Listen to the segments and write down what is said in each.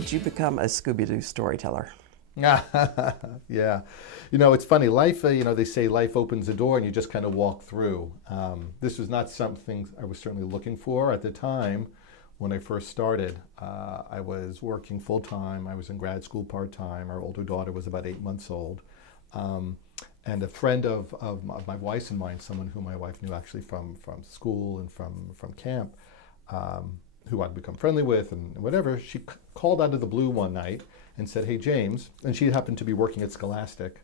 did you become a Scooby-Doo storyteller? Yeah. You know, it's funny. Life, they say life opens a door and you just kind of walk through. This was not something I was certainly looking for at the time when I first started. I was working full-time. I was in grad school part-time. Our older daughter was about 8 months old. And a friend of my wife's and mine, someone who my wife knew actually from school and from camp, who I'd become friendly with and whatever, she called out of the blue one night and said, "Hey, James," and she happened to be working at Scholastic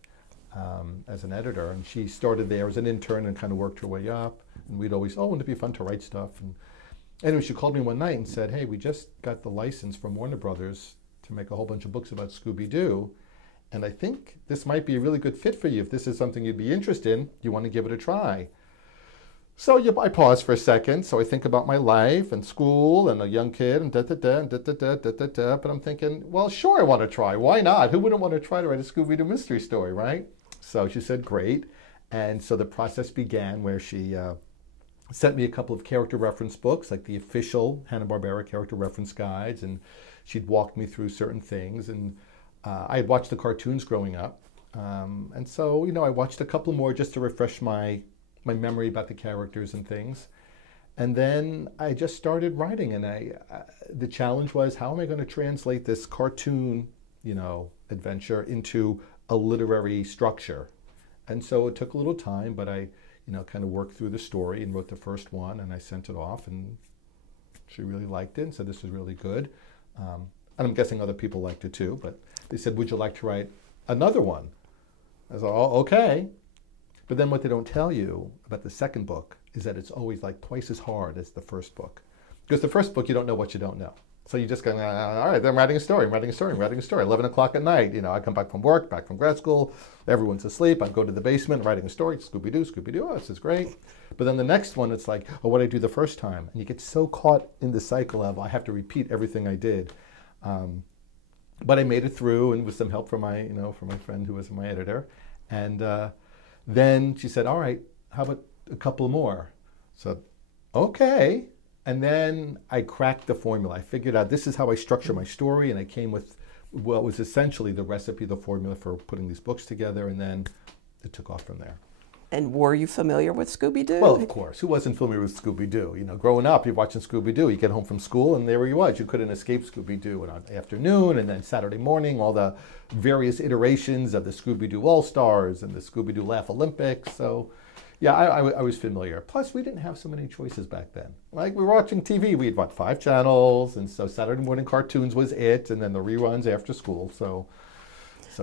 as an editor, and she started there as an intern and kind of worked her way up, and we'd always, wouldn't it be fun to write stuff? And anyway, she called me one night and said, "Hey, we just got the license from Warner Brothers to make a whole bunch of books about Scooby-Doo, and I think this might be a really good fit for you. If this is something you'd be interested in, you want to give it a try." So I pause for a second. So I think about my life and school and a young kid and da-da-da. But I'm thinking, well, sure, I want to try. Why not? Who wouldn't want to try to write a Scooby-Doo mystery story, right? So she said, great. And so the process began where she sent me a couple of character reference books, like the official Hanna-Barbera character reference guides. And she'd walked me through certain things. And I had watched the cartoons growing up. And so, I watched a couple more just to refresh my memory about the characters and things. And then I just started writing, and the challenge was, how am I going to translate this cartoon, adventure into a literary structure? And so it took a little time, but I, kind of worked through the story and wrote the first one, and I sent it off, and she really liked it and said this was really good. And I'm guessing other people liked it too, but they said, "Would you like to write another one?" I said, "Oh, okay." But then what they don't tell you about the second book is that it's always like twice as hard as the first book. Because the first book, you don't know what you don't know. So you just go, all right, I'm writing a story, 11 o'clock at night. I come back from work, back from grad school, everyone's asleep. I go to the basement, writing a story, Scooby-Doo, Scooby-Doo, oh, this is great. But then the next one, it's like, what did I do the first time? And you get so caught in the cycle of, I have to repeat everything I did. But I made it through, and with some help from my friend who was my editor. And then she said, all right, how about a couple more? So, okay. And then I cracked the formula. I figured out this is how I structure my story, and I came with what was essentially the recipe, the formula for putting these books together, and then it took off from there. And were you familiar with Scooby-Doo? Well, of course. Who wasn't familiar with Scooby-Doo? Growing up, you're watching Scooby-Doo. You get home from school, and there he was. You couldn't escape Scooby-Doo. And on afternoon, and then Saturday morning, all the various iterations of the Scooby-Doo All-Stars and the Scooby-Doo Laugh Olympics. So, yeah, I was familiar. Plus, we didn't have so many choices back then. Like, we were watching TV. We had, 5 channels, and so Saturday morning cartoons was it, and then the reruns after school. So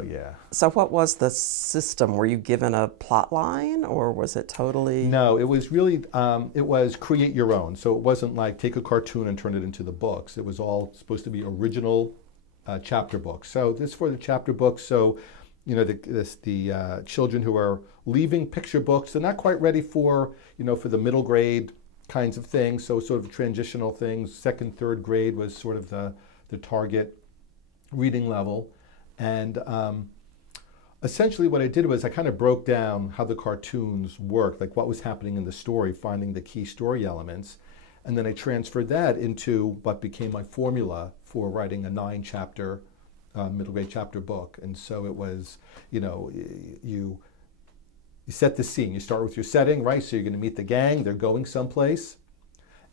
yeah. So what was the system? Were you given a plot line, or was it totally? No, it was really, it was create your own. So it wasn't like take a cartoon and turn it into the books. It was all supposed to be original chapter books. So this for the chapter books. So, the children who are leaving picture books, they're not quite ready for, for the middle grade kinds of things. So sort of transitional things. Second, third grade was sort of the target reading level. And essentially what I did was I kind of broke down how the cartoons worked, like what was happening in the story, finding the key story elements. And then I transferred that into what became my formula for writing a 9-chapter middle grade chapter book. And so it was, you set the scene. You start with your setting, right? So you're going to meet the gang. They're going someplace.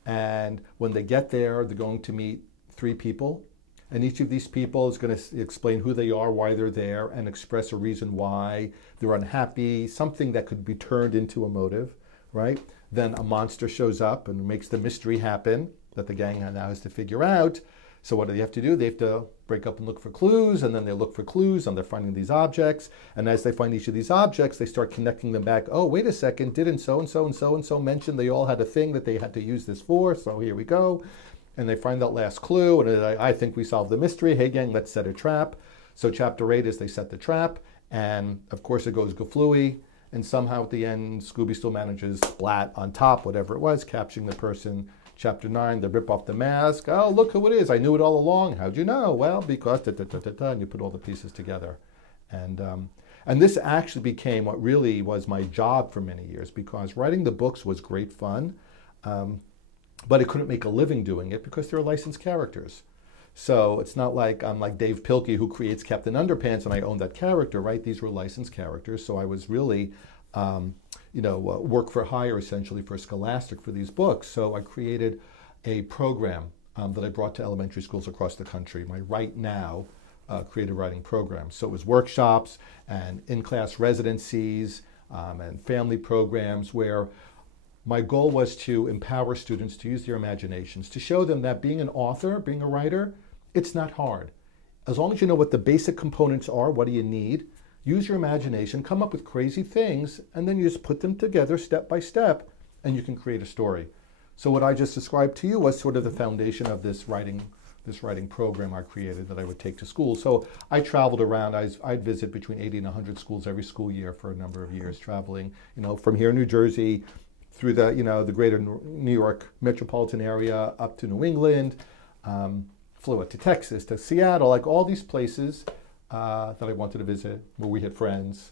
And when they get there, they're going to meet 3 people. And each of these people is going to explain who they are, why they're there, and express a reason why they're unhappy, something that could be turned into a motive, right? Then a monster shows up and makes the mystery happen that the gang now has to figure out. So what do they have to do? They have to break up and look for clues, and then they look for clues, and they're finding these objects. And as they find each of these objects, they start connecting them back. Oh, wait a second, didn't so-and-so and so-and-so mention they all had a thing that they had to use this for? So here we go. And they find that last clue, and I think we solved the mystery. Hey, gang, let's set a trap. So chapter 8 is they set the trap, and of course it goes gaflooey, and somehow at the end, Scooby still manages splat on top, whatever it was, capturing the person. Chapter 9, they rip off the mask. Oh, look who it is. I knew it all along. How'd you know? Well, because da-da-da-da-da, and you put all the pieces together. And this actually became what really was my job for many years, because writing the books was great fun. But I couldn't make a living doing it because they were licensed characters. So it's not like I'm like Dave Pilkey who creates Captain Underpants and I own that character, right? These were licensed characters. So I was really, work for hire essentially for Scholastic for these books. So I created a program that I brought to elementary schools across the country, my Right Now creative writing program. So it was workshops and in-class residencies and family programs where my goal was to empower students to use their imaginations, to show them that being an author, being a writer, it's not hard. As long as you know what the basic components are, what do you need, use your imagination, come up with crazy things, and then you just put them together step by step, and you can create a story. So what I just described to you was sort of the foundation of this writing program I created that I would take to schools. So I traveled around. I'd visit between 80 and 100 schools every school year for a number of years, traveling, from here in New Jersey, through the greater New York metropolitan area up to New England, flew up to Texas, to Seattle, like all these places that I wanted to visit where we had friends,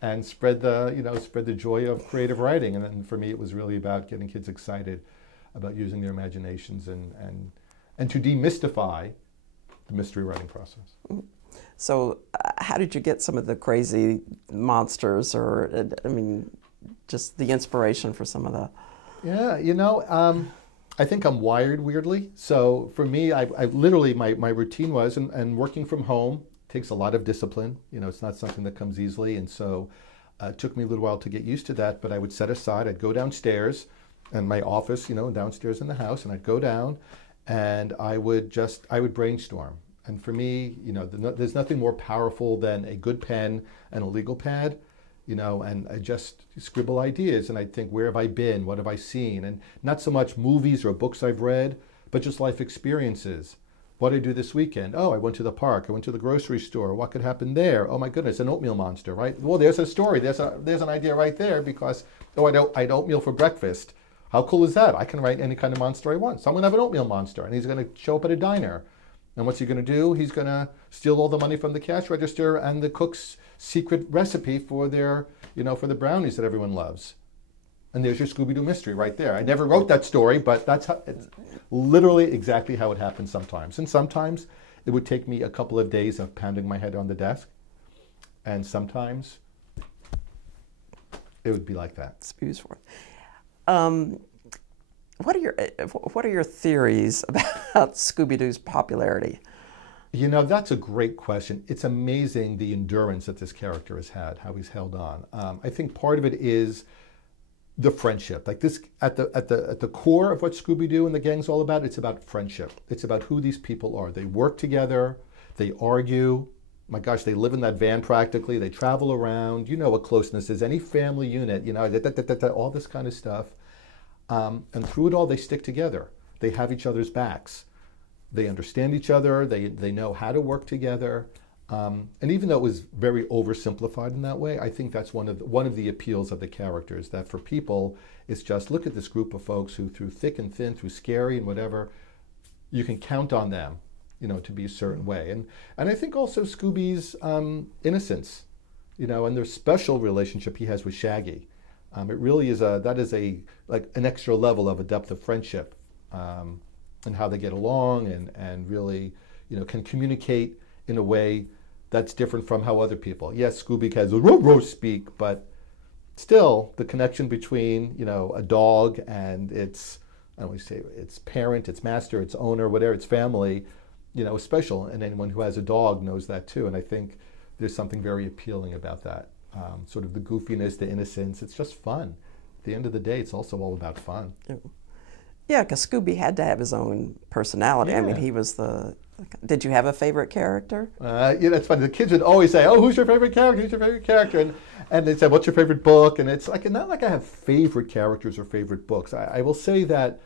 and spread the joy of creative writing. And then for me, it was really about getting kids excited about using their imaginations and to demystify the mystery writing process. So how did you get some of the crazy monsters or, just the inspiration for some of the... Yeah, I think I'm wired weirdly. So for me, I literally, my routine was, and working from home takes a lot of discipline. It's not something that comes easily. And so it took me a little while to get used to that, but I would set aside, I'd go downstairs in my office, downstairs in the house, and I'd go down and I would brainstorm. And for me, there's nothing more powerful than a good pen and a legal pad. And I just scribble ideas and I think, where have I been? What have I seen? And not so much movies or books I've read, but just life experiences. What did I do this weekend? Oh, I went to the park. I went to the grocery store. What could happen there? Oh my goodness, an oatmeal monster, right? Well, there's a story. There's an idea right there because, I had oatmeal for breakfast. How cool is that? I can write any kind of monster I want. So I'm going to have an oatmeal monster and he's going to show up at a diner. And what's he going to do? He's going to steal all the money from the cash register and the cook's secret recipe for their, for the brownies that everyone loves. And there's your Scooby-Doo mystery right there. I never wrote that story, but that's it's literally exactly how it happens sometimes. And sometimes it would take me a couple of days of pounding my head on the desk. And sometimes it would be like that. Spews forth. What are your theories about Scooby-Doo's popularity? That's a great question. It's amazing the endurance that this character has had, how he's held on. I think part of it is the friendship. Like this, at the core of what Scooby-Doo and the gang's all about, it's about friendship. It's about who these people are. They work together, they argue. My gosh, they live in that van practically. They travel around. You know what closeness is. Any family unit, all this kind of stuff. And through it all, they stick together. They have each other's backs. They understand each other. They know how to work together. And even though it was very oversimplified in that way, I think that's one of the appeals of the characters, that for people, it's just look at this group of folks who, through thick and thin, through scary and whatever, you can count on them, to be a certain way. And I think also Scooby's innocence, and their special relationship he has with Shaggy. It really is like an extra level of a depth of friendship, and how they get along and really, can communicate in a way that's different from how other people. Yes, Scooby has a row speak, but still the connection between, a dog and its parent, its master, its owner, whatever, its family, is special. And anyone who has a dog knows that too. And I think there's something very appealing about that. Sort of the goofiness, the innocence. It's just fun. At the end of the day, it's also all about fun. Yeah, because Scooby had to have his own personality. Yeah. He was the... Did you have a favorite character? That's funny. The kids would always say, "Oh, who's your favorite character? Who's your favorite character?" And they'd say, "What's your favorite book?" And it's like, not like I have favorite characters or favorite books. I will say that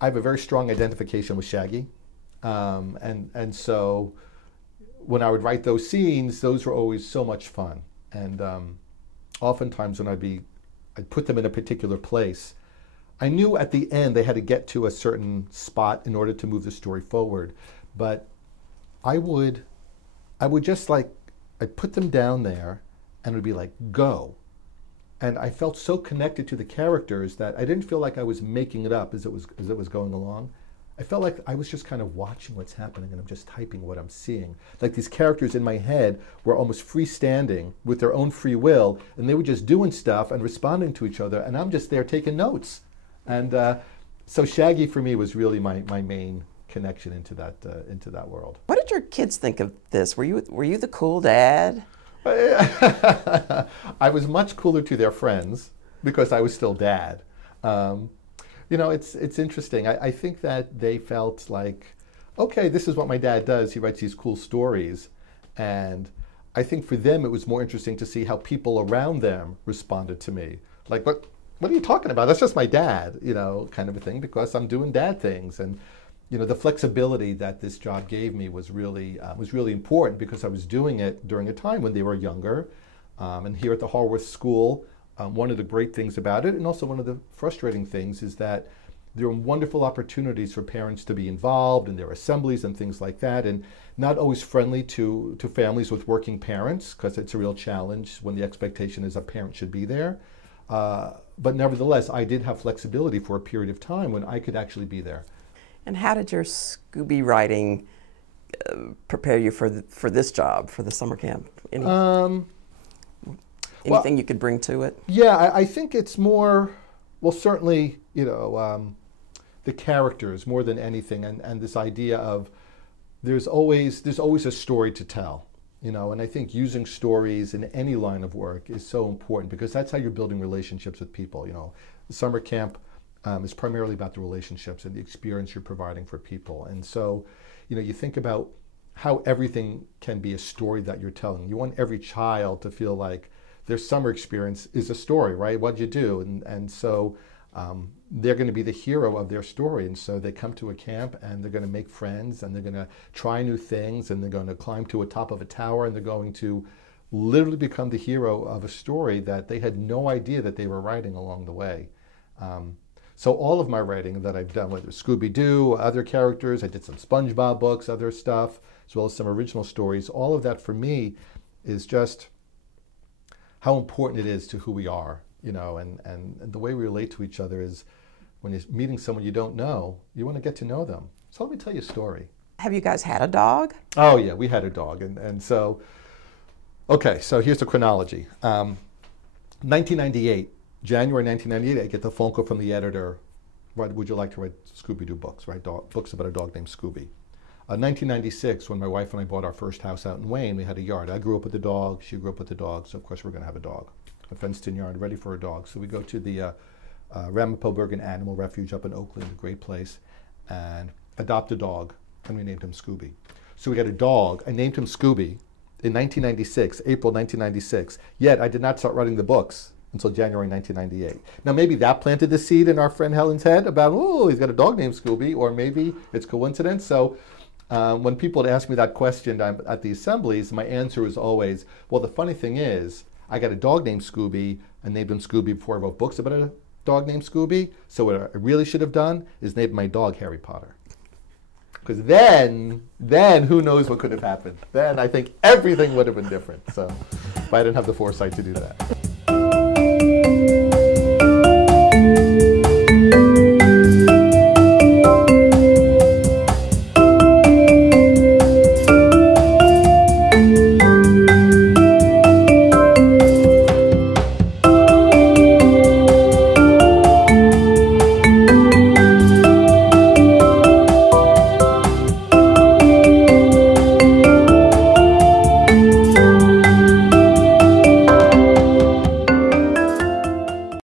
I have a very strong identification with Shaggy. And so when I would write those scenes, those were always so much fun. And oftentimes when I'd put them in a particular place, I knew at the end they had to get to a certain spot in order to move the story forward. But I would just I'd put them down there and it would be like, go. And I felt so connected to the characters that I didn't feel like I was making it up as it was going along. I felt like I was just kind of watching what's happening and I'm just typing what I'm seeing. Like these characters in my head were almost freestanding with their own free will, and they were just doing stuff and responding to each other, and I'm just there taking notes. And so Shaggy for me was really my main connection into that world. What did your kids think of this? Were you the cool dad? I was much cooler to their friends because I was still dad. You know, it's interesting. I think that they felt like, okay, this is what my dad does. He writes these cool stories. And I think for them, it was more interesting to see how people around them responded to me. Like, what are you talking about? That's just my dad, you know, kind of a thing, because I'm doing dad things. And, you know, the flexibility that this job gave me was really important because I was doing it during a time when they were younger. And here at the Haworth School, one of the great things about it, and also one of the frustrating things, is that there are wonderful opportunities for parents to be involved in their assemblies and things like that, and not always friendly to families with working parents, because it's a real challenge when the expectation is a parent should be there. But nevertheless, I did have flexibility for a period of time when I could actually be there. And how did your Scooby writing prepare you for this job, for the summer camp? Anything you could bring to it? Yeah, I think it's more, well, certainly, you know, the characters more than anything, and this idea of there's always a story to tell, you know, and I think using stories in any line of work is so important because that's how you're building relationships with people. You know, the summer camp is primarily about the relationships and the experience you're providing for people, and so, you know, you think about how everything can be a story that you're telling. You want every child to feel like their summer experience is a story, right? What'd you do? And so they're going to be the hero of their story. And so they come to a camp and they're going to make friends and they're going to try new things and they're going to climb to a top of a tower and they're going to literally become the hero of a story that they had no idea that they were writing along the way. So all of my writing that I've done, whether it's Scooby-Doo, other characters, I did some SpongeBob books, other stuff, as well as some original stories, all of that for me is just how important it is to who we are, you know, and the way we relate to each other is when you're meeting someone you don't know, you want to get to know them. So let me tell you a story. Have you guys had a dog? Oh yeah, we had a dog. And so, okay, so here's the chronology. 1998, January 1998, I get the phone call from the editor, would you like to write Scooby-Doo books, right? Books about a dog named Scooby. 1996, when my wife and I bought our first house out in Wayne, we had a yard. I grew up with a dog, she grew up with a dog, so of course we're going to have a dog. A fenced-in yard, ready for a dog. So we go to the Ramapo Bergen Animal Refuge up in Oakland, a great place, and adopt a dog, and we named him Scooby. So we got a dog, I named him Scooby in 1996, April 1996, yet I did not start writing the books until January 1998. Now maybe that planted the seed in our friend Helen's head about, oh, he's got a dog named Scooby, or maybe it's coincidence. So when people would ask me that question at the assemblies, my answer is always, well, the funny thing is, I got a dog named Scooby and named him Scooby before I wrote books about a dog named Scooby. So what I really should have done is named my dog Harry Potter. Because then who knows what could have happened. Then I think everything would have been different. So, but I didn't have the foresight to do that.